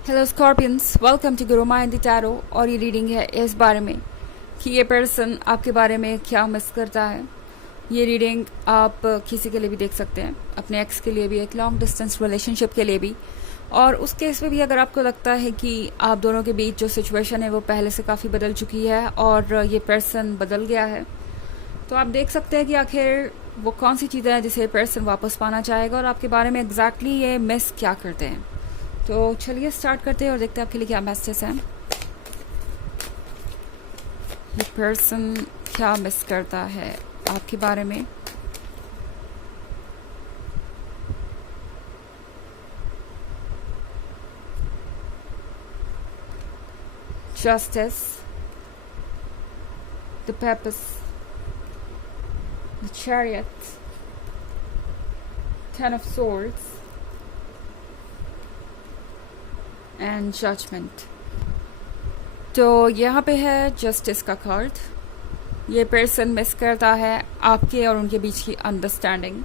Hello Scorpions, welcome to Guru mind the tarot. और ये reading है इस बारे में कि ये पर्सन आपके बारे में क्या मिस करता है। ये रीडिंग आप किसी के लिए भी देख सकते हैं, अपने एक्स के लिए भी, एक लॉन्ग डिस्टेंस रिलेशनशिप के लिए भी। और उस केस में भी अगर आपको लगता है कि आप दोनों के बीच जो सिचुएशन है वो पहले से काफ़ी बदल चुकी है और ये पर्सन बदल गया है, तो आप देख सकते हैं कि आखिर वो कौन सी चीज़ें हैं जिसे पर्सन वापस पाना चाहेगा और आपके बारे में एग्जैक्टली ये मिस क्या करते हैं। तो चलिए स्टार्ट करते हैं और देखते हैं आपके लिए क्या मैसेज है। ये पर्सन क्या मिस करता है आपके बारे में। Justice, the purpose, the chariot, ten of swords and judgment. तो यहाँ पे है जस्टिस का कार्ड। ये पर्सन मिस करता है आपके और उनके बीच की अंडरस्टैंडिंग।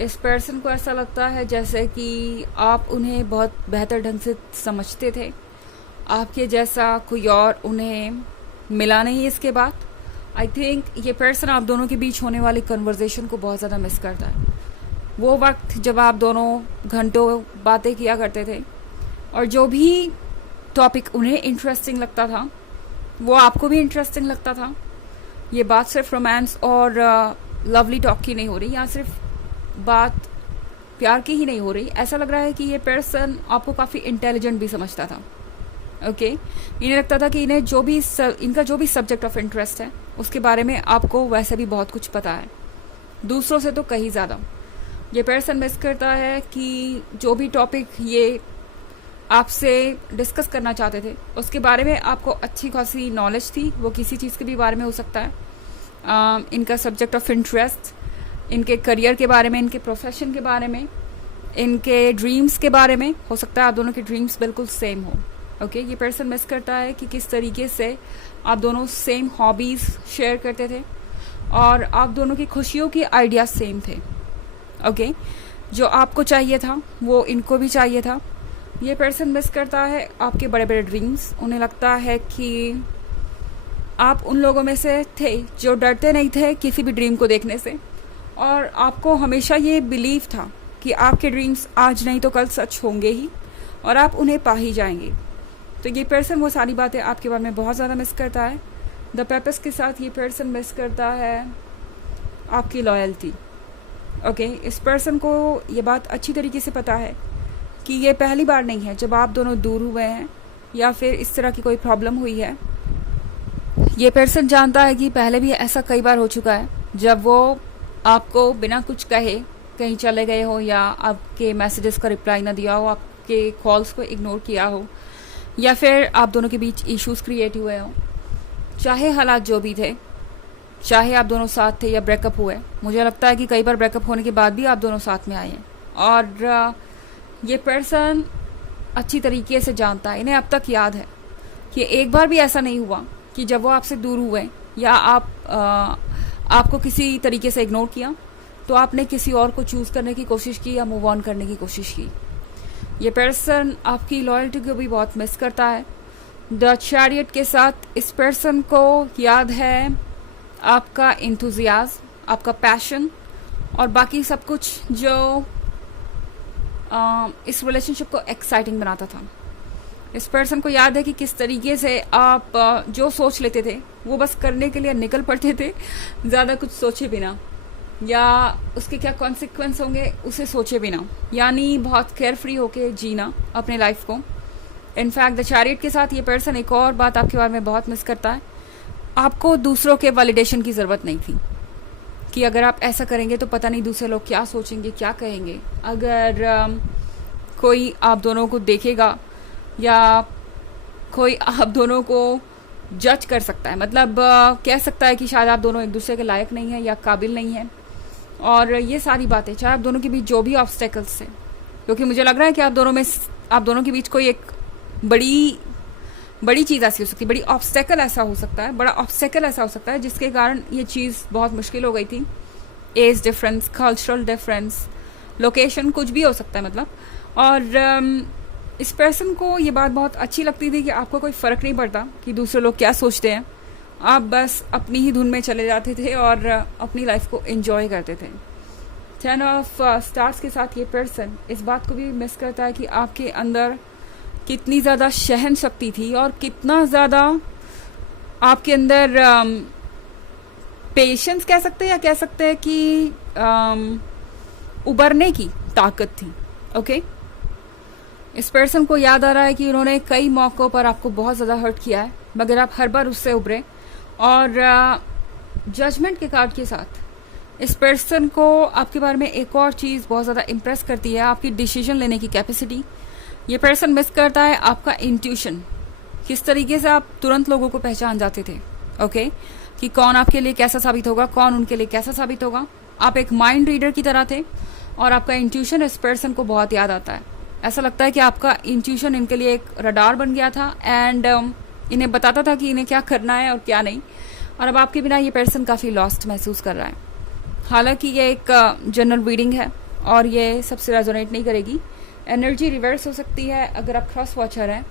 इस पर्सन को ऐसा लगता है जैसे कि आप उन्हें बहुत बेहतर ढंग से समझते थे, आपके जैसा कोई और उन्हें मिला नहीं इसके बाद। आई थिंक ये पर्सन आप दोनों के बीच होने वाली कन्वर्जेशन को बहुत ज़्यादा मिस करता है। वो वक्त जब आप दोनों घंटों बातें किया करते थे और जो भी टॉपिक उन्हें इंटरेस्टिंग लगता था वो आपको भी इंटरेस्टिंग लगता था। ये बात सिर्फ रोमांस और लवली टॉक की नहीं हो रही, यहाँ सिर्फ बात प्यार की ही नहीं हो रही। ऐसा लग रहा है कि ये पर्सन आपको काफ़ी इंटेलिजेंट भी समझता था। ओके, इन्हें लगता था कि इन्हें इनका जो भी सब्जेक्ट ऑफ इंटरेस्ट है उसके बारे में आपको वैसे भी बहुत कुछ पता है, दूसरों से तो कहीं ज़्यादा। ये पर्सन मिस करता है कि जो भी टॉपिक ये आपसे डिस्कस करना चाहते थे उसके बारे में आपको अच्छी खासी नॉलेज थी। वो किसी चीज़ के भी बारे में हो सकता है, इनका सब्जेक्ट ऑफ इंटरेस्ट, इनके करियर के बारे में, इनके प्रोफेशन के बारे में, इनके ड्रीम्स के बारे में। हो सकता है आप दोनों के ड्रीम्स बिल्कुल सेम हो। ओके, ये पर्सन मिस करता है कि किस तरीके से आप दोनों सेम हॉबीज़ शेयर करते थे और आप दोनों की खुशियों की आइडियाज सेम थे। ओके, जो आपको चाहिए था वो इनको भी चाहिए था। ये पर्सन मिस करता है आपके बड़े बड़े ड्रीम्स। उन्हें लगता है कि आप उन लोगों में से थे जो डरते नहीं थे किसी भी ड्रीम को देखने से, और आपको हमेशा ये बिलीव था कि आपके ड्रीम्स आज नहीं तो कल सच होंगे ही और आप उन्हें पा ही जाएंगे। तो ये पर्सन वो सारी बातें आपके बारे में बहुत ज़्यादा मिस करता है। द पर्पस के साथ ये पर्सन मिस करता है आपकी लॉयल्टी। ओके, इस पर्सन को ये बात अच्छी तरीके से पता है कि ये पहली बार नहीं है जब आप दोनों दूर हुए हैं या फिर इस तरह की कोई प्रॉब्लम हुई है। ये पर्सन जानता है कि पहले भी ऐसा कई बार हो चुका है जब वो आपको बिना कुछ कहे कहीं चले गए हो, या आपके मैसेजेस का रिप्लाई ना दिया हो, आपके कॉल्स को इग्नोर किया हो, या फिर आप दोनों के बीच इश्यूज क्रिएट हुए हो। चाहे हालात जो भी थे, चाहे आप दोनों साथ थे या ब्रेकअप हुए, मुझे लगता है कि कई बार ब्रेकअप होने के बाद भी आप दोनों साथ में आए हैं। और ये पर्सन अच्छी तरीके से जानता है, इन्हें अब तक याद है कि एक बार भी ऐसा नहीं हुआ कि जब वो आपसे दूर हुए या आपको किसी तरीके से इग्नोर किया तो आपने किसी और को चूज़ करने की कोशिश की या मूव ऑन करने की कोशिश की। ये पर्सन आपकी लॉयल्टी को भी बहुत मिस करता है। द चैरियट के साथ इस पर्सन को याद है आपका इंथुजियाज्म, आपका पैशन और बाकी सब कुछ जो इस रिलेशनशिप को एक्साइटिंग बनाता था। इस पर्सन को याद है कि किस तरीके से आप जो सोच लेते थे वो बस करने के लिए निकल पड़ते थे, ज़्यादा कुछ सोचे बिना, या उसके क्या कॉन्सिक्वेंस होंगे उसे सोचे बिना, यानी बहुत केयर फ्री होके जीना अपने लाइफ को। इनफैक्ट द चैरियट के साथ ये पर्सन एक और बात आपके बारे में बहुत मिस करता है। आपको दूसरों के वैलिडेशन की ज़रूरत नहीं थी कि अगर आप ऐसा करेंगे तो पता नहीं दूसरे लोग क्या सोचेंगे, क्या कहेंगे। अगर कोई आप दोनों को देखेगा या कोई आप दोनों को जज कर सकता है, मतलब कह सकता है कि शायद आप दोनों एक दूसरे के लायक नहीं हैं या काबिल नहीं हैं, और ये सारी बातें, चाहे आप दोनों के बीच जो भी ऑब्स्टेकल्स थे, क्योंकि मुझे लग रहा है कि आप दोनों के बीच कोई एक बड़ी चीज़ ऐसी हो सकती है, बड़ी ऑब्स्टेकल ऐसा हो सकता है, बड़ा ऑब्स्टेकल ऐसा हो सकता है जिसके कारण ये चीज़ बहुत मुश्किल हो गई थी। Age difference, cultural difference, location, कुछ भी हो सकता है मतलब। और इस पर्सन को ये बात बहुत अच्छी लगती थी कि आपको कोई फ़र्क नहीं पड़ता कि दूसरे लोग क्या सोचते हैं, आप बस अपनी ही धुन में चले जाते थे और अपनी लाइफ को एंजॉय करते थे। 10 ऑफ स्टार्स के साथ ये पर्सन इस बात को भी मिस करता है कि आपके अंदर कितनी ज़्यादा सहन शक्ति थी और कितना ज़्यादा आपके अंदर पेशेंस कह सकते हैं या कह सकते हैं कि उबरने की ताकत थी। ओके, इस पर्सन को याद आ रहा है कि उन्होंने कई मौक़ों पर आपको बहुत ज़्यादा हर्ट किया है, मगर आप हर बार उससे उभरे। और जजमेंट के कार्ड के साथ इस पर्सन को आपके बारे में एक और चीज़ बहुत ज़्यादा इम्प्रेस करती है, आपकी डिसीजन लेने की कैपेसिटी। ये पर्सन मिस करता है आपका इंट्यूशन, किस तरीके से आप तुरंत लोगों को पहचान जाते थे। ओके, कि कौन आपके लिए कैसा साबित होगा, कौन उनके लिए कैसा साबित होगा। आप एक माइंड रीडर की तरह थे और आपका इंट्यूशन इस पर्सन को बहुत याद आता है। ऐसा लगता है कि आपका इंट्यूशन इनके लिए एक रडार बन गया था एंड इन्हें बताता था कि इन्हें क्या करना है और क्या नहीं। और अब आपके बिना ये पर्सन काफ़ी लॉस्ट महसूस कर रहा है। हालांकि ये एक जनरल रीडिंग है और ये सबसे रेजोनेट नहीं करेगी। एनर्जी रिवर्स हो सकती है अगर आप क्रॉस वॉचर हैं।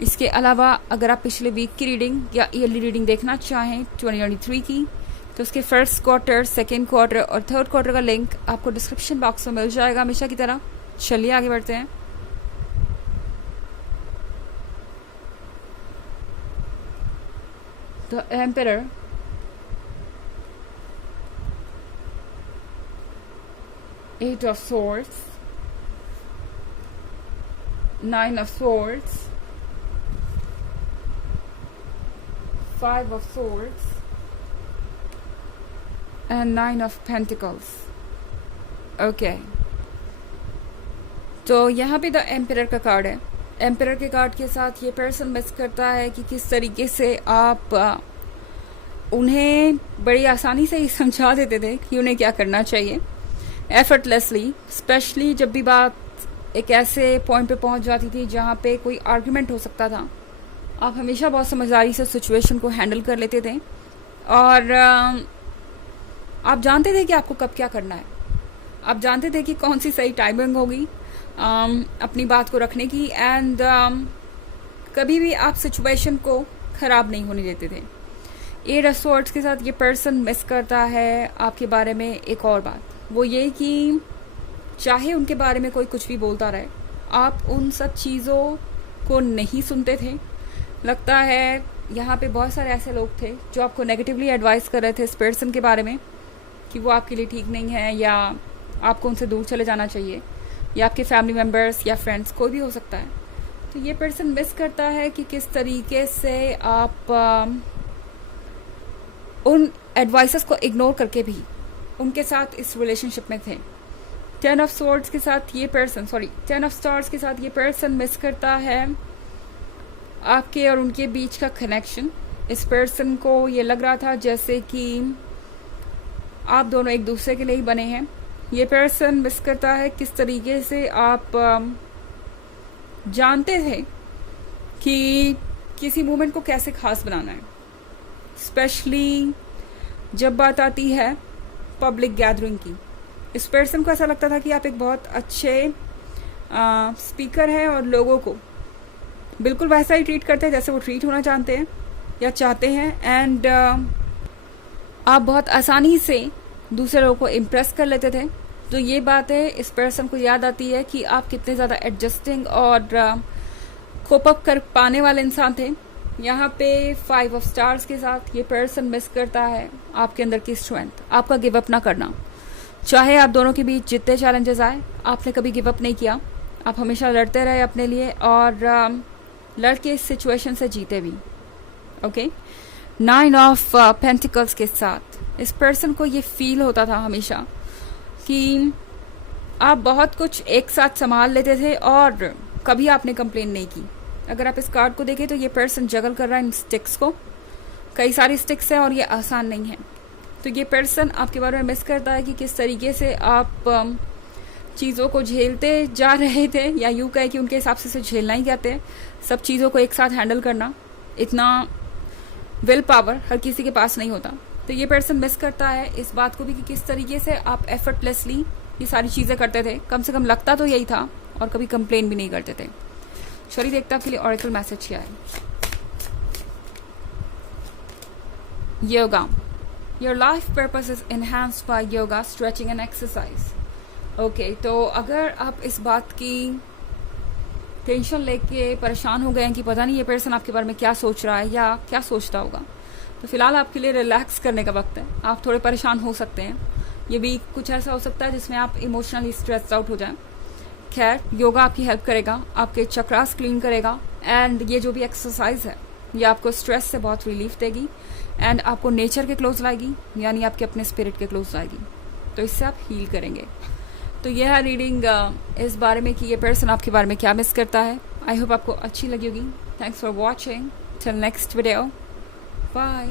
इसके अलावा अगर आप पिछले वीक की रीडिंग या ईयरली रीडिंग देखना चाहें 2023 की, तो उसके फर्स्ट क्वार्टर, सेकेंड क्वार्टर और थर्ड क्वार्टर का लिंक आपको डिस्क्रिप्शन बॉक्स में मिल जाएगा हमेशा की तरह। चलिए आगे बढ़ते हैं। The Emperor, Eight of Swords, Nine of Swords, Five of Swords, and Nine of Pentacles. Okay. तो यहाँ पे द एम्परर का कार्ड है। एम्परर के कार्ड के साथ ये पर्सन मिस करता है कि किस तरीके से आप उन्हें बड़ी आसानी से ही समझा देते थे कि उन्हें क्या करना चाहिए, एफर्टलेसली। स्पेशली जब भी बात एक ऐसे पॉइंट पे पहुंच जाती थी जहाँ पे कोई आर्गुमेंट हो सकता था, आप हमेशा बहुत समझदारी से सिचुएशन को हैंडल कर लेते थे और आप जानते थे कि आपको कब क्या करना है। आप जानते थे कि कौन सी सही टाइमिंग होगी अपनी बात को रखने की एंड कभी भी आप सिचुएशन को ख़राब नहीं होने देते थे। एट ऑफ स्वॉर्ड्स के साथ ये पर्सन मिस करता है आपके बारे में एक और बात, वो ये कि चाहे उनके बारे में कोई कुछ भी बोलता रहे, आप उन सब चीज़ों को नहीं सुनते थे। लगता है यहाँ पे बहुत सारे ऐसे लोग थे जो आपको नेगेटिवली एडवाइस कर रहे थे इस पर्सन के बारे में कि वो आपके लिए ठीक नहीं है या आपको उनसे दूर चले जाना चाहिए, या आपके फैमिली मेम्बर्स या फ्रेंड्स, कोई भी हो सकता है। तो ये पर्सन मिस करता है कि किस तरीके से आप उन एडवाइसेस को इग्नोर करके भी उनके साथ इस रिलेशनशिप में थे। 10 ऑफ स्वॉर्ड्स के साथ ये पर्सन 10 ऑफ स्टार्स के साथ ये पर्सन मिस करता है आपके और उनके बीच का कनेक्शन। इस पर्सन को ये लग रहा था जैसे कि आप दोनों एक दूसरे के लिए ही बने हैं। ये पर्सन मिस करता है किस तरीके से आप जानते थे कि किसी मोमेंट को कैसे खास बनाना है, स्पेशली जब बात आती है पब्लिक गैदरिंग की। इस पर्सन को ऐसा लगता था कि आप एक बहुत अच्छे स्पीकर हैं और लोगों को बिल्कुल वैसा ही ट्रीट करते हैं जैसे वो ट्रीट होना चाहते हैं या चाहते हैं एंड आप बहुत आसानी से दूसरे लोगों को इम्प्रेस कर लेते थे। तो ये बातें इस पर्सन को याद आती है कि आप कितने ज़्यादा एडजस्टिंग और कोप अप कर पाने वाले इंसान थे। यहाँ पे 5 ऑफ स्टार्स के साथ ये पर्सन मिस करता है आपके अंदर की स्ट्रेंथ, आपका गिव अप ना करना। चाहे आप दोनों के बीच जितने चैलेंजेस आए, आपने कभी गिव अप नहीं किया। आप हमेशा लड़ते रहे अपने लिए और लड़के इस सिचुएशन से जीते भी। ओके, 9 ऑफ पेंटिकल्स के साथ इस पर्सन को ये फील होता था हमेशा कि आप बहुत कुछ एक साथ संभाल लेते थे और कभी आपने कंप्लेन नहीं की। अगर आप इस कार्ड को देखें तो ये पर्सन जगल कर रहा है इन स्टिक्स को, कई सारी स्टिक्स हैं और ये आसान नहीं है। तो ये पर्सन आपके बारे में मिस करता है कि किस तरीके से आप चीज़ों को झेलते जा रहे थे, या यूँ कहे कि उनके हिसाब से झेलना ही कहते हैं, सब चीज़ों को एक साथ हैंडल करना। इतना विल पावर हर किसी के पास नहीं होता। तो ये पर्सन मिस करता है इस बात को भी कि किस तरीके से आप एफर्टलेसली ये सारी चीज़ें करते थे। कम से कम लगता तो यही था और कभी कंप्लेन भी नहीं करते थे। चलिए देखते हैं आपके लिए ऑरेकल मैसेज क्या है। Yoga, your life purpose is enhanced by yoga, stretching and exercise. Okay, तो अगर आप इस बात की टेंशन लेके परेशान हो गए हैं कि पता नहीं ये पर्सन आपके बारे में क्या सोच रहा है या क्या सोचता होगा, तो फिलहाल आपके लिए रिलैक्स करने का वक्त है। आप थोड़े परेशान हो सकते हैं, ये भी कुछ ऐसा हो सकता है जिसमें आप इमोशनली स्ट्रेस्ड आउट हो जाएं। खैर, योगा आपकी हेल्प करेगा, आपके चक्रास क्लीन करेगा, एंड ये जो भी एक्सरसाइज है ये आपको स्ट्रेस से बहुत रिलीफ देगी एंड आपको नेचर के क्लोज लाएगी, यानी आपके अपने स्पिरिट के क्लोज लाएगी। तो इससे आप हील करेंगे। तो यह है रीडिंग इस बारे में कि ये पर्सन आपके बारे में क्या मिस करता है। आई होप आपको अच्छी लगी होगी। Thanks for watching, till next video, bye.